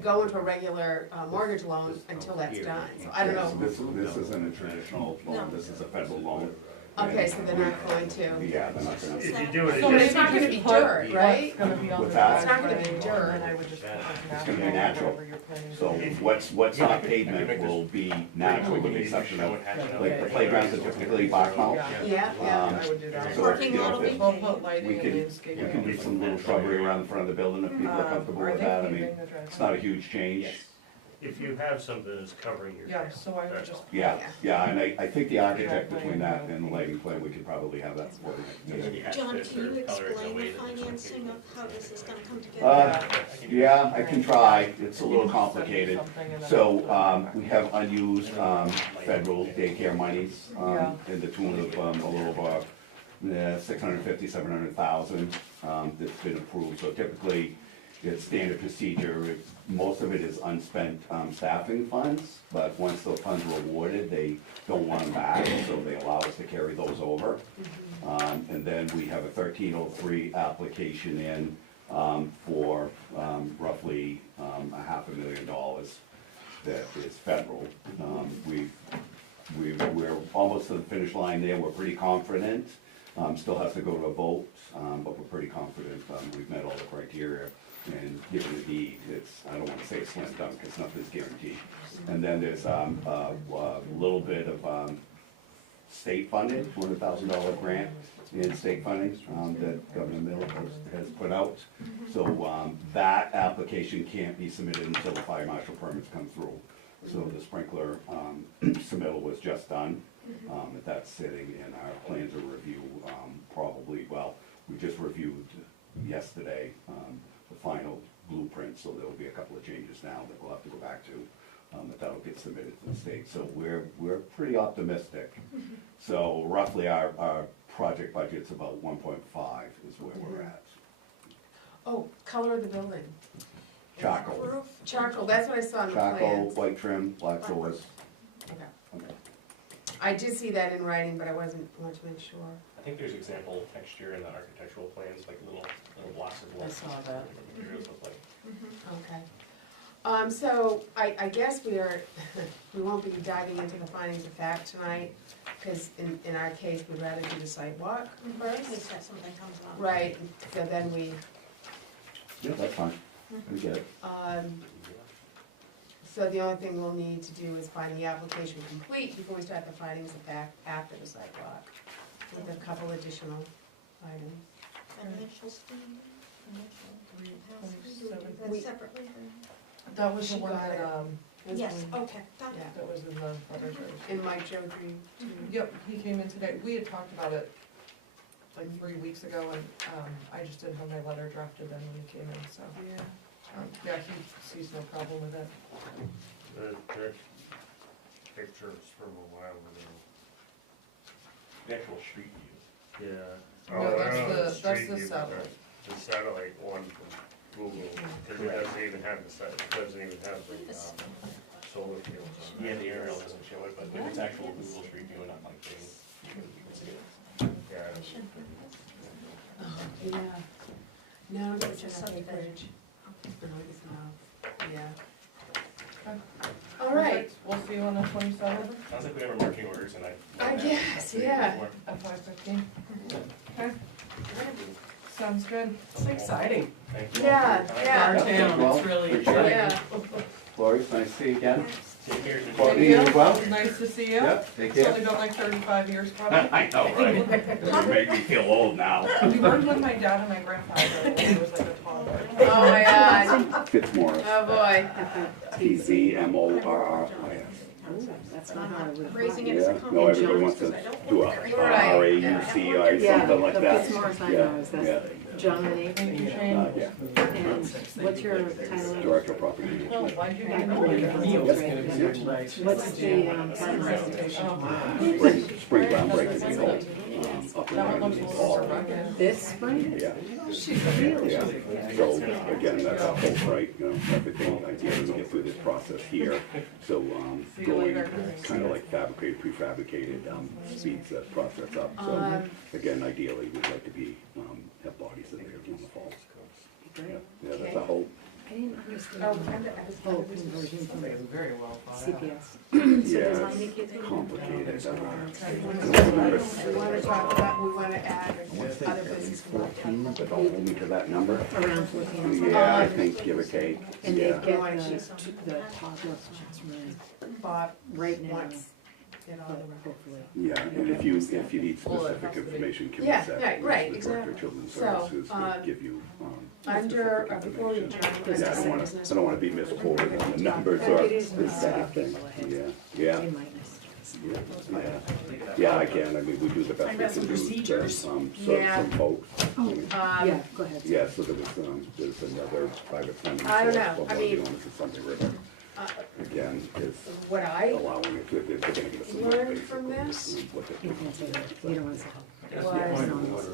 go into a regular mortgage loan until that's done, so I don't know. This isn't a traditional loan, this is a federal loan. Okay, so they're not going to. Yeah, they're not gonna. If you do it, So But it it's not gonna be just put dirt, right? What's gonna be on the What's that? It's not gonna be driveway, dirt. and then I would just put like It's gonna be natural. whatever you're planning to So do. what's not pavement will be natural with the exception of, like the playgrounds are typically box mount. Yeah, yeah. Um, I would do that. So, Parking you know, lot will if- be We'll put lighting We and can- landscaping. We can do some little shrubbery around the front of the building if people are comfortable Are with they that, I mean, paving the driveway? it's not a huge change. if you have something that's covering your. Yeah, so I would That's just. all. Yeah, and I think the architect between that and the lighting plan, we could probably have that sorted. John, can you explain the financing of how this is gonna come together? Yeah, I can try, it's a little complicated. Something and then- So, we have unused, federal daycare monies, Yeah. in the tune of, a little over, 650, 700,000, that's been approved. So typically, it's standard procedure, most of it is unspent, staffing funds, but once those funds are awarded, they don't want them back, so they allow us to carry those over. And then we have a 1303 application in, for, roughly, $500,000 that is federal. We're almost to the finish line there, we're pretty confident, still has to go to a vote, but we're pretty confident, we've met all the criteria. And given the deed, it's, I don't wanna say it's slam dunk, because nothing's guaranteed. And then there's, a little bit of, state funding, $200,000 grant in state funding, that Governor Mill has put out. So, that application can't be submitted until the fire marshal permits come through. So the sprinkler, submittal was just done, and that's sitting in our plans of review, probably, well, we just reviewed yesterday, the final blueprint, so there'll be a couple of changes now that we'll have to go back to, but that'll get submitted to the state, so we're pretty optimistic. So roughly our project budget's about 1.5 is where we're at. Oh, color of the building. Charcoal, Roof? Charcoal, that's what I saw in the charcoal, plans. white trim, black doors. Okay. Okay. I did see that in writing, but I wanted to make sure. I think there's example texture in the architectural plans, like little blocks of I what saw that. the materials look like. Okay. So I guess we won't be diving into the findings of fact tonight, because in our case, we'd rather do the sidewalk In first. case that something comes up. Right, so then we, Yeah, that's fine, we get it. so the only thing we'll need to do is find the application complete before we start the findings of fact after the sidewalk, with a couple additional items. Financial statement, has to do We- that separately. That was the She one got that, it. Yes, okay, got it. Yeah, that was in the letters. and Mike Joe agreed to. Yep, he came in today. We had talked about it like 3 weeks ago, and I just didn't have my letter drafted then when he came in, so. Yeah. Yeah, he sees no problem with it. The pictures from a while ago. The actual street view. Yeah. No, Oh, that's no, the street view, satellite. The satellite one from Google, because it doesn't even have the doesn't even have the, solar fields on Yeah, it. the aerial doesn't show it, but if it's actual Google Street View and not like Bing, you can see it. Yeah. Yeah. No, it's Just enough something. acreage. No, it's not, yeah. Okay. All right, Perfect. We'll see you on the 27th Sounds like we have our marching orders and I guess, yeah. at 5:15. Okay. Sounds good. It's exciting. Thank you all for Yeah, your time. yeah. Our town, Well, it's really appreciate it. Yeah. Lori, it's nice to see you again. See Take care. Well, you as well? Nice to see you. Yeah, take It's care. only been like 35 years probably. I know, right? Doesn't make me feel old now. We worked with my dad and my grandfather when he was like a toddler. Oh my God, Fitzmaurice, oh boy. T-Z-M-O-R-R-I-S. That's not how I would have. Raising it as a Yeah, company. no, everybody wants to do a Right. R-A-U-C-I, Yeah, something like the that. Fitzmaurice I Yeah, know is yeah. that's John and Nate. Thank you, Shane. Yeah, And what's your title? Director of Property Well, Management. why'd you I get know going? you're Neil's right, gonna be yeah. here tonight. What's the title? Spring groundbreaking, we hope, up That and one running looks a in little fall. rugged. This spring? Yeah, Really? yeah. So again, that's our hope, right? You know, everything, ideally we get through this process here. So, See you going later. kind of like fabricated, prefabricated, speeds that process up. So again, ideally, we'd like to be, have bodies in there in the fall. Yeah, yeah, that's a hope. I didn't Oh, understand. and the- Oh, conversion from It was very well thought out. CPS. Yeah, how many kids? it's complicated. We wanna talk about, we wanna add other business. But don't hold me to that number. Around 14. Yeah, I think give or take, And they yeah. get the toddler classroom Bob right now, wants it all but around. hopefully. Yeah, and if you need specific Well, it has to be. information, can Yeah, be set right, with right, the Director exactly. of Children's So, Services to give you, Under, specific before we information. adjourn. Yeah, I don't wanna be misquoted on the numbers or It is the nice to staff have thing. people ahead. Yeah, They might not. yeah, I can, I mean, we do the best we about can some do to, procedures. serve Yeah. some folks. Yeah, go ahead. Yeah, so there's another private funding I don't source know. for I mean- Morgan on Sunday River. Again, is What I allowing it to, they're gonna give us some learned basically, from this what the- You can't say that. You don't want to say was, Yeah,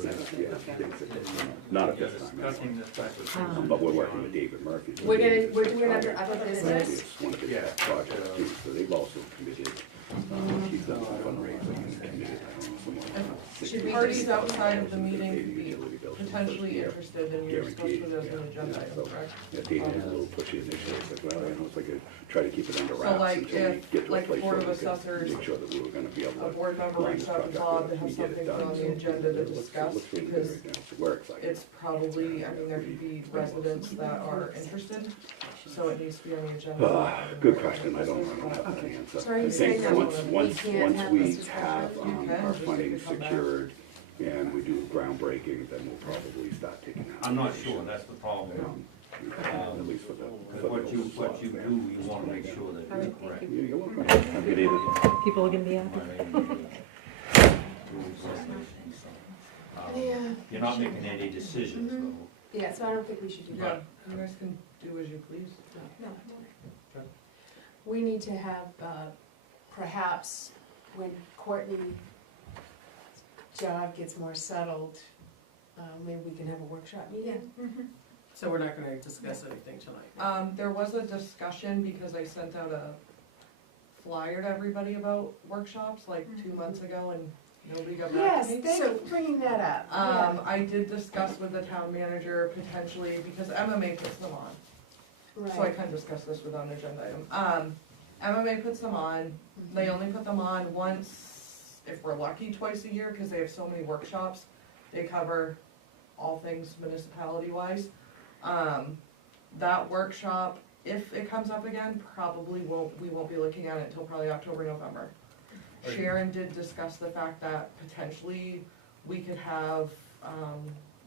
basically, not at this time, Discussing this type of thing. that. but we're working with David Murphy. we're doing other business. It's one of his pet projects too, so they've also committed, he's done some fundraising and committed, I don't know, somewhere. Should we Parties outside of the meeting could be Utility bills for the first potentially year. interested, and you're supposed to put it as an agenda Yeah, item, so- correct? Yeah, David was a little pushy initially, it's like, well, you know, it's like, try to keep it under So, wraps like, until we if, get to a like, place Board where of we could Assessors, make sure that we were gonna be able A to. board member line reached this out to project Bob up to have and get it something done. put on the So agenda to it looks discuss, really good because right now, so we're excited. it's probably, I mean, there could be residents that are interested, so it needs to be on the agenda. Good question, I don't have an answer. So are you I saying think that once, we once, can't once have we this discussion? have, You can, our just funding take it come back. secured and we do groundbreaking, then we'll probably start taking out. I'm not sure, that's the problem. At least for the. Because what you do, you wanna make sure that you're correct. Yeah, you're welcome. Have a good evening. People are gonna be happy. Yeah, You're not making any decisions though. yeah, so I don't think we should do Yeah, that. you guys can do as you please. No. We need to have, perhaps, when Courtney's job gets more settled, maybe we can have a workshop meeting. So we're not gonna discuss anything tonight. There was a discussion, because I sent out a flyer to everybody about workshops like 2 months ago, and nobody got back Yes, to me. thank you for bringing that up. Yeah. I did discuss with the town manager potentially, because MMA puts them on, so I Right. can discuss this without an agenda item. MMA puts them on, they only put them on once, if we're lucky, twice a year, cause they have so many workshops. They cover all things municipality-wise. That workshop, if it comes up again, probably we won't be looking at it until probably October, November. Sharon did discuss the fact that potentially we could have,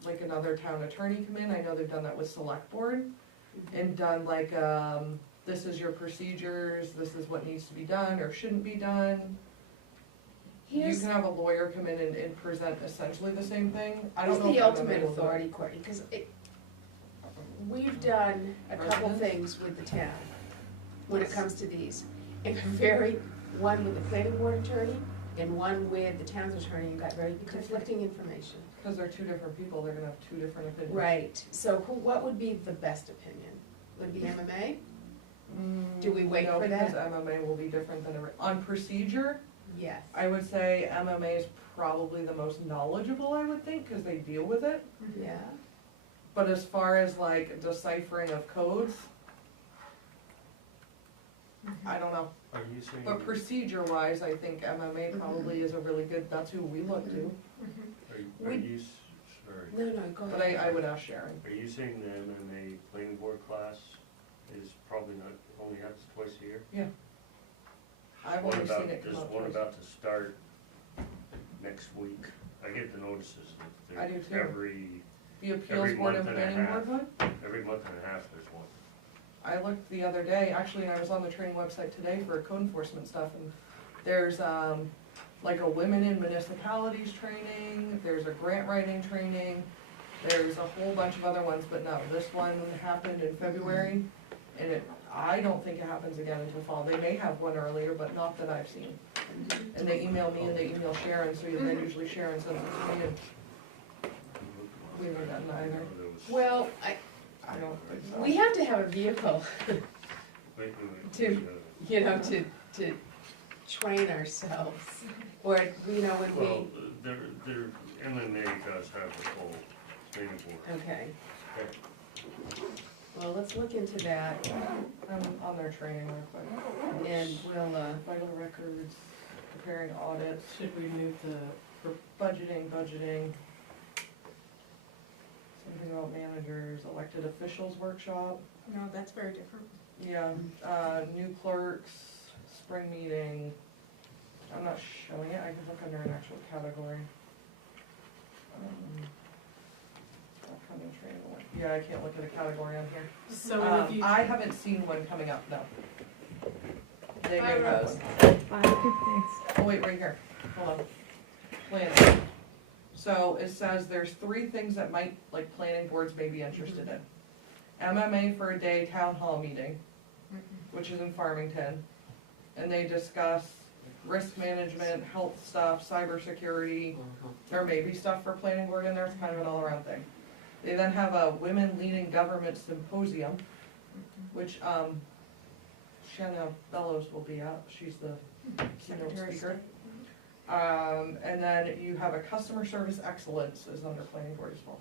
like another town attorney come in. I know they've done that with select board and done like, this is your procedures, this is what needs to be done or shouldn't be done. You Here's, can have a lawyer come in and present essentially the same thing. I here's don't know. the if ultimate MMA will do it. authority, Courtney, because we've done a couple Residents? things with the town when it comes to these. And one with the planning board attorney and one with the town's attorney, and got very conflicting information. Cause they're two different people, they're gonna have two different opinions. Right, so what would be the best opinion? Would it be MMA? Do we wait No, for that? because MMA will be different than, on procedure, Yes. I would say MMA is probably the most knowledgeable, I would think, cause they deal with it. Yeah, But as far as like deciphering of codes, I don't know. Are you saying, But procedure wise, I think MMA probably is a really good, that's who we look to. are you, sorry, no, no, go But ahead. I would ask Sharon. are you saying the MMA planning board class is probably not, only happens twice a year? I've What only about, seen it come there's out one twice. about to start next week. I get the notices that I do too. every The every appeals board and month and a planning half. board one? every month and a half there's one. I looked the other day, actually, and I was on the training website today for code enforcement stuff, and there's, like a women in municipalities training, there's a grant writing training, there's a whole bunch of other ones, but no, this one happened in February, and I don't think it happens again until fall. They may have one earlier, but not that I've seen. And they email me and they email Sharon, so then usually Sharon sends it to me, and we haven't gotten either. Well, I don't think so. we have to have a vehicle, To- you know, to train ourselves. Or, you know, when Well, we, MMA does have a full training board. okay. Well, let's look into that, I'm on their training real quick. and we'll, Vital records, preparing audits, Should we move the, budgeting, something about managers, elected officials workshop, No, that's very different. yeah, new clerks, spring meeting. I'm not showing it, I can look under an actual category. Upcoming training, yeah, I can't look at a category on here. so if you, I haven't seen one coming up, no. They Hi, may have Rose. one. Bye, thanks. Oh, wait, right here, hold on. Planning. So it says there's 3 things that might, like, planning boards may be interested in. MMA for a day town hall meeting, which is in Farmington, and they discuss risk management, health stuff, cybersecurity. There may be stuff for planning board in there, it's kind of an all-around thing. They then have a women leading government symposium, which, Shanna Bellows will be at, she's the keynote Secretary of speaker. State. And then you have a customer service excellence is under planning board as well.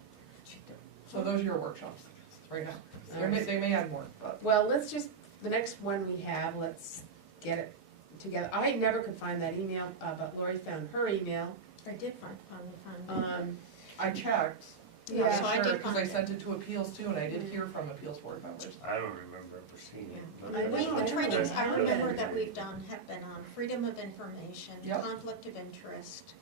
So those are your workshops right now. They may add more, but. well, let's just, the next one we have, let's get it together. I never could find that email, but Lori found her email. I did finally find it. I checked, Yeah, so I sure, did because find I it. sent it to appeals too, and I did hear from appeals board members. I don't remember ever seeing it. I think the trainings I haven't. remember that we've done have been on freedom of information, Yep. conflict of interest,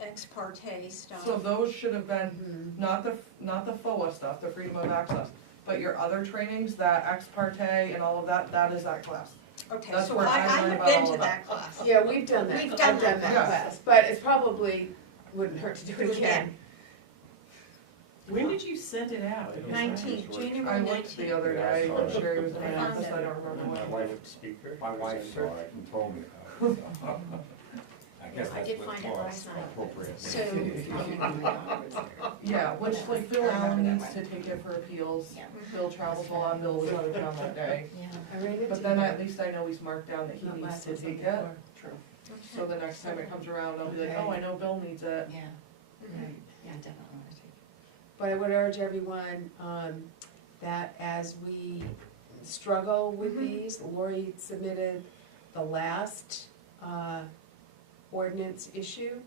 ex parte stuff. So those should have been, Mhm. not the FOA stuff, the freedom of access, but your other trainings, that ex parte and all of that, that is that class. Okay, that's so where I I learned have about been all to of that that. class. Yeah, we've done that. We've done I've that done class. that class, but it's probably wouldn't hurt to do it again. when did you send it out? It was- 19, I January looked 19. the other day, when Sherry was in my I found office, it. I don't remember My when. wife speaker. My wife saw it and told me about it, so. I guess I that's did what find it was last night. appropriate. So, Yeah, which like Bill now needs to take it for appeals. yeah. Bill travels a lot, Bill was out of town that day. I ran into But then that. at least I know he's marked down that he Not needs last to one, take something it. before. True. So the next time it comes around, I'll be like, Okay. oh, I know Bill needs it. Yeah, Mhm. right, yeah, definitely wanna take it. But I would urge everyone, that as we struggle with these, Lori submitted the last, ordinance issue,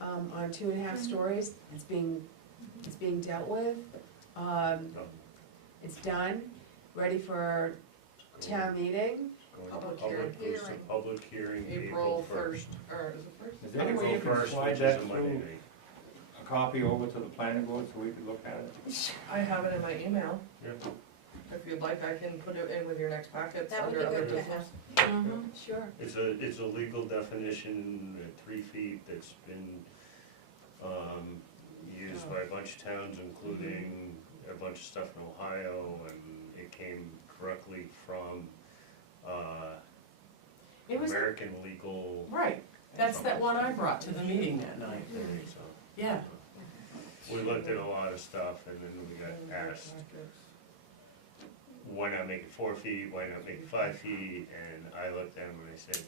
on 2.5 stories. It's being dealt with. It's done, ready for town meeting. Public hearing. Public hearing, April 1st, or is it first? Is there any way you April can 1st, slide which that is a Monday through, night. a copy over to the planning board so we could look at it? I have it in my email. Yeah. If you'd like, I can put it in with your next packets That would under be other good to business. Sure. It's a legal definition at 3 feet that's been, used by a bunch of towns, including a bunch of stuff in Ohio, and it came directly from, It was, American legal. right, that's that one I brought to the meeting that night. So, Yeah, we looked at a lot of stuff, and then we got asked, why not make it 4 feet, why not make it 5 feet, and I looked at them and I said,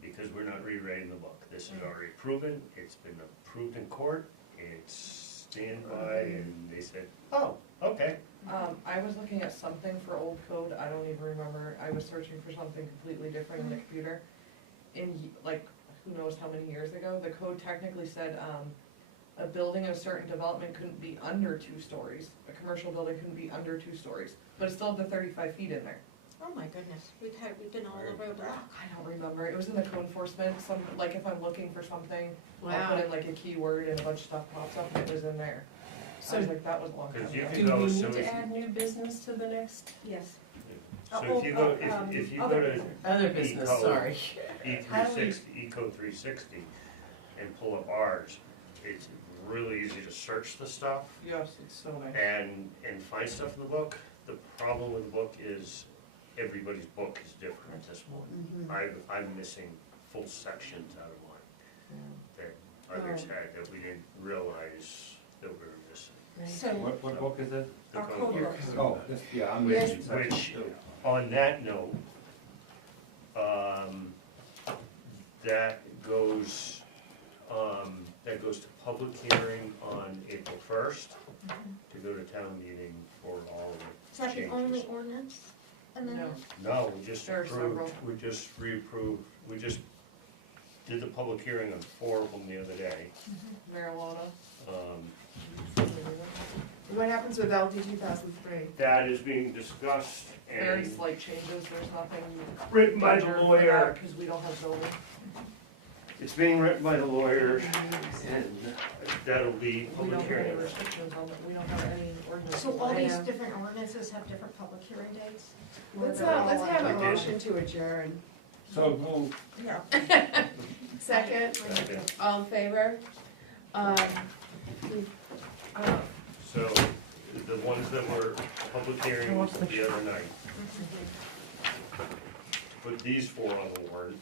because we're not rewriting the book, this is already proven, it's been approved in court, it's stand by, and they said, oh, okay. I was looking at something for old code, I don't even remember, I was searching for something completely different in the computer. Like, who knows how many years ago, the code technically said, a building in a certain development couldn't be under 2 stories. A commercial building couldn't be under 2 stories, but it still had the 35 feet in there. Oh my goodness, we've been all over the block. I don't remember, it was in the code enforcement, like if I'm looking for something, I'll Wow. put in like a keyword and a bunch of stuff pops up and it was in there. I So was like, that was a long time 'Cause you ago. can do go, we so need if- to add new business to the next? Yes. So if you go, if you go to Other business, Eco. sorry. Eco 360 and pull up ours, it's really easy to search the stuff Yes, it's so nice. and find stuff in the book. The problem with the book is everybody's book is different at this point. I'm missing full sections out of mine that others had that we didn't realize that we were missing. So, What book is it? The our code code book. books. Oh, this, yeah, I'm Yes. missing section Which, two. on that note, that goes to public hearing on April 1st, to go to town meeting for all of Is the that the changes. only ordinance? And then, No. No, we just There are approved, several. we just reapproved, we just did the public hearing on 4 of them the other day. Marijuana. What happens with LD 2003? That is being discussed Very and slight changes, there's nothing written by the major for lawyer. that, cause we don't have zoning. It's being written by the lawyer, and that'll be We public don't have any hearing. restrictions on it, we don't have any ordinances. so all on it. these different ordinances have different public hearing dates? Let's They're all have a We did. motion to adjourn. So move. Yeah. Second, Okay. all in favor? So, the ones that were public hearings the other night, put these 4 on the warrant,